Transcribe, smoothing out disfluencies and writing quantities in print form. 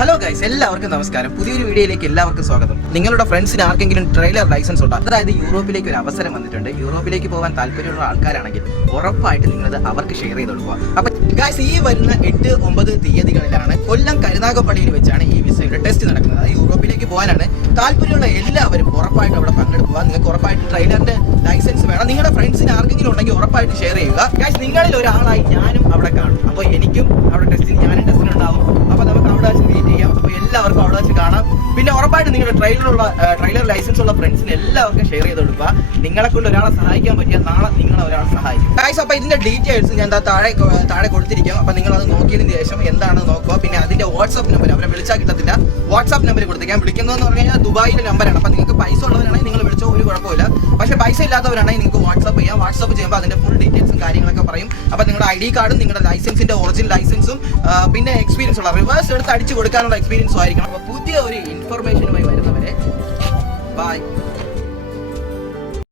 Hello guys, എല്ലാവർക്കും നമസ്കാരം. പുതിയൊരു വീഡിയോയിലേക്ക് എല്ലാവർക്കും സ്വാഗതം. നിങ്ങളുടെ ഫ്രണ്ട്സിന് ആർക്കെങ്കിലും ട്രെയിലർ ലൈസൻസ് ഉണ്ടോ? അതായത് യൂറോപ്പിലേക്ക് ഒരു അവസരം വന്നിട്ടുണ്ട്. യൂറോപ്പിലേക്ക് പോകാൻ താല്പര്യമുള്ള ആൾക്കാരാണെങ്കിൽ ഉറപ്പായിട്ട് നിങ്ങളത് അവർക്ക് ഷെയർ ചെയ്ത് കൊടുക്കുക. അപ്പൊ ഗൈസ്, ഈ വരുന്ന 8, 9 തീയതികളിലാണ് കൊല്ലം കരുനാഗപ്പള്ളിയിൽ വെച്ചാണ് ഈ വിസയുടെ ടെസ്റ്റ് നടക്കുന്നത്. അത് യൂറോപ്പിലേക്ക് പോകാനാണ്. താല്പര്യമുള്ള എല്ലാവരും ഉറപ്പായിട്ട് അവിടെ പങ്കെടുക്കുക. നിങ്ങൾക്ക് ഉറപ്പായിട്ട് ട്രെയിലറിന്റെ ലൈസൻസ് വേണം. നിങ്ങളുടെ ഫ്രണ്ട്സിന് ആർക്കെങ്കിലും ഉണ്ടെങ്കിൽ ഉറപ്പായിട്ട് ഷെയർ ചെയ്യുക. ഗൈസ്, നിങ്ങളിൽ ഒരാളായി ഞാനും അവിടെ കാണും. അപ്പോൾ എനിക്കും അവിടെ ഞാനും ടെസ്റ്റിനുണ്ടാവും. അപ്പോൾ നമുക്ക് അവിടെ വെച്ച് മീറ്റ് ചെയ്യാം. അപ്പോൾ എല്ലാവർക്കും അവിടെ വെച്ച് കാണാം. പിന്നെ ഉറപ്പായിട്ട് നിങ്ങളുടെ ട്രെയിലർ ലൈസൻസ് ഉള്ള ഫ്രണ്ട്സിന് എല്ലാവർക്കും ഷെയർ ചെയ്ത് കൊടുക്കുക. നിങ്ങളെ കൊണ്ട് ഒരാളെ സഹായിക്കാൻ പറ്റിയാൽ നാളെ നിങ്ങളെ ഒരാളെ സഹായിക്കും. ഗൈസ്, അപ്പോൾ ഇതിന്റെ ഡീറ്റെയിൽസ് ഞാൻ താഴെ കൊടുത്തിരിക്കാം. അപ്പോൾ നിങ്ങളത് നോക്കിയതിന് ശേഷം എന്താണെന്ന് നോക്കുക. പിന്നെ അതിന്റെ വാട്സ്ആപ്പ് നമ്പർ അവരെ വിളിച്ചാൽ കിട്ടത്തില്ല. വാട്സ്ആപ്പ് നമ്പർ കൊടുത്തേക്കാം. വിളിക്കുന്നതെന്ന് പറഞ്ഞു കഴിഞ്ഞാൽ ദുബായിലെ നമ്പറാണ്. അപ്പോൾ നിങ്ങൾക്ക് പൈസ ഉള്ളവരാണെങ്കിൽ നിങ്ങൾ വിളിച്ചോ, ഒരു കുഴപ്പമില്ല. പക്ഷേ പൈസ ഇല്ലാത്തവരാണെങ്കിൽ നിങ്ങൾക്ക് വാട്സ്ആപ്പ് ചെയ്യാം. വാട്സ്ആപ്പ് ചെയ്യുമ്പോൾ അതിന്റെ ഫുൾ ഡീറ്റെയിൽസും കാര്യങ്ങളൊക്കെ പറയും. അപ്പോൾ നിങ്ങളുടെ ID കാർഡും നിങ്ങളുടെ ലൈസൻസിന്റെ ഒറിജിനൽ ലൈസൻസും പിന്നെ എക്സ്പീരിയൻസ് ഉള്ള റിവേഴ്സ് എടുത്ത് അടിച്ചു കൊടുക്കാനുള്ള എക്സ്പീരിയൻസും ആയിരിക്കണം. അപ്പോൾ പുതിയ ഒരു ഇൻഫർമേഷനുമായി വരുന്നവരെ ബൈ.